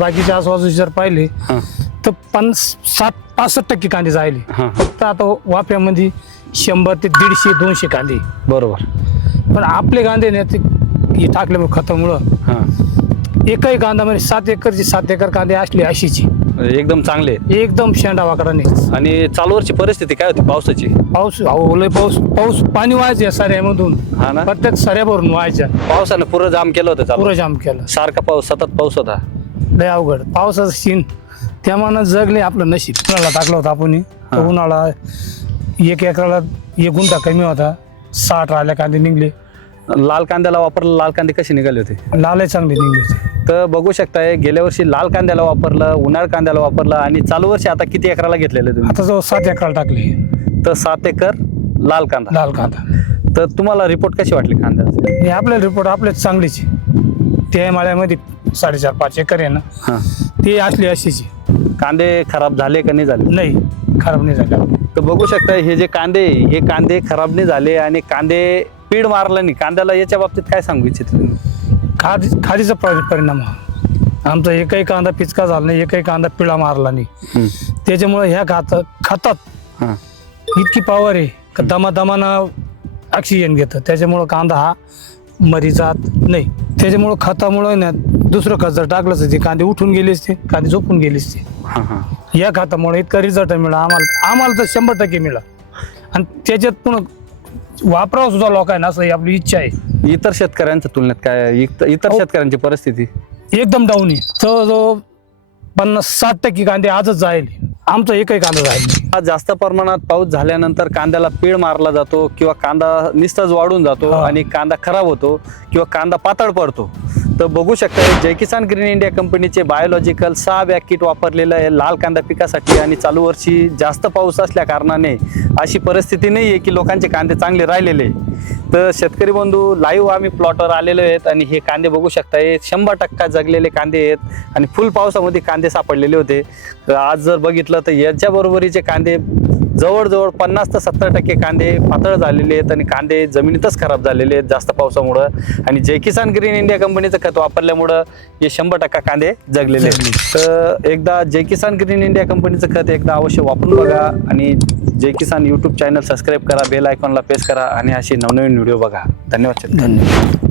बाकीच्या आजूबाजूचे जर पाहिले हां. तर पन्नास सात पासष्ट टक्के कांदे जायले. हां फक्त आता वाफ्यामध्ये शंभर ते दीडशे दोनशे कांदे. बरोबर. पण आपले कांदे ना ते हे टाकल्यामुळे खतामुळं हां. एकही कांदा म्हणजे सात एकरची सात एकर कांदे असले अशीची. एकदम चांगले. एकदम शेंडा वाकडा नाही. आणि चालूवरची परिस्थिती काय होती पावसाची? पाऊस अहो लय पाऊस पाऊस पाणी व्हायचे सऱ्यामधून. हा ना? प्रत्येक सऱ्या भरून व्हायच्या पावसानं पुरं जाम केलं होतं चालू. पुरं जाम केलं. सारखा पाऊस सतत पाऊस होता. लय अवघड. पावसाचं सीन त्या मनात जगले आपलं नशीब. उन्हाळा टाकलं होतं आपण. उन्हाळा एक एकराला एक गुंठा कमी होता. साठ राहिल्या कांदे निघले. लाल कांद्याला वापरलं लाल कांदे कसे निघाले होते? लालही चांगले निघले होते. तर बघू शकताय गेल्या वर्षी लाल कांद्याला वापरलं उन्हाळ कांद्याला वापरलं आणि चालू वर्षी आता किती एकराला घेतलेले तुम्ही? आता जवळ सात एकराला टाकले. तर सात एकर लाल कांदा. लाल कांदा. तर तुम्हाला रिपोर्ट कशी वाटली कांद्याचे? हे आपले रिपोर्ट आपलेच चांगलेच आहे. त्या माळ्यामध्ये साडेचार पाच एकर आहे ना. हां. ते असली अशीची. कांदे खराब झाले का नाही झाले? नाही खराब नाही झाले. तर बघू शकता हे जे कांदे हे कांदे खराब नाही झाले आणि कांदे पीड मारला नाही. कांद्याला याच्या बाबतीत काय सांगू इच्छित खादी खादीचा परि- परिणाम हा. आमचा एकही कांदा पिचका झाला नाही एकही कांदा पिळा मारला नाही. त्याच्यामुळे ह्या खात खातात हां. इतकी पॉवर आहे का दमादमानं ऑक्सिजन घेतं. त्याच्यामुळं कांदा हा मरी जात नाही. त्याच्यामुळं खतामुळं ना दुसरं खत जर टाकलं तर ते कांदे उठून गेले असते कांदे झोपून गेले असते. हां हां. या खातामुळे इतका रिझल्ट मिळाला आम्हाला आम्हाला तर शंभर टक्के मिळाला. आणि त्याच्यात पुन्हा वापरावं सुद्धा लोकांना असं ही आपली इच्छा आहे. इतर शेतकऱ्यांच्या तुलनेत काय इतर इतर हो. शेतकऱ्यांची परिस्थिती? एकदम डाऊन आहे. जवळजवळ पन्नास साठ टक्के कांदे आजच जाईल आमचा एकही कांदा नाही आज जास्त प्रमाणात पाऊस झाल्यानंतर कांद्याला पीळ मारला जातो किंवा कांदा निस्तज वाढून जातो हा. आणि कांदा खराब होतो किंवा कांदा पातळ पडतो तर बघू शकता जय किसान ग्रीन इंडिया कंपनीचे बायोलॉजिकल सहा बॅग किट वापरलेलं आहे लाल कांदा पिकासाठी आणि चालू वर्षी जास्त पाऊस असल्या कारणाने अशी परिस्थिती नाही आहे की लोकांचे कांदे चांगले राहिलेले आहे. तर शेतकरी बंधू लाईव्ह आम्ही प्लॉटवर आलेलो आहेत आणि हे कांदे बघू शकताय. शंभर टक्का जगलेले कांदे आहेत आणि फुल पावसामध्ये कांदे सापडलेले होते. आज जर बघितलं तर याच्याबरोबरीचे कांदे जवळजवळ पन्नास ते सत्तर टक्के कांदे पातळ झालेले आहेत आणि कांदे जमिनीतच खराब झालेले आहेत जास्त पावसामुळं. आणि जय किसान ग्रीन इंडिया कंपनीचं खत वापरल्यामुळं हे शंभर टक्का कांदे जगलेले आहेत. तर एकदा जय किसान ग्रीन इंडिया कंपनीचं खत एकदा अवश्य वापरून बघा आणि Jai Kisan YouTube channel subscribe करा बेल आयकॉनला प्रेस करा आणि असे नवनवीन व्हिडिओ बघा. धन्यवाद. धन्यवाद.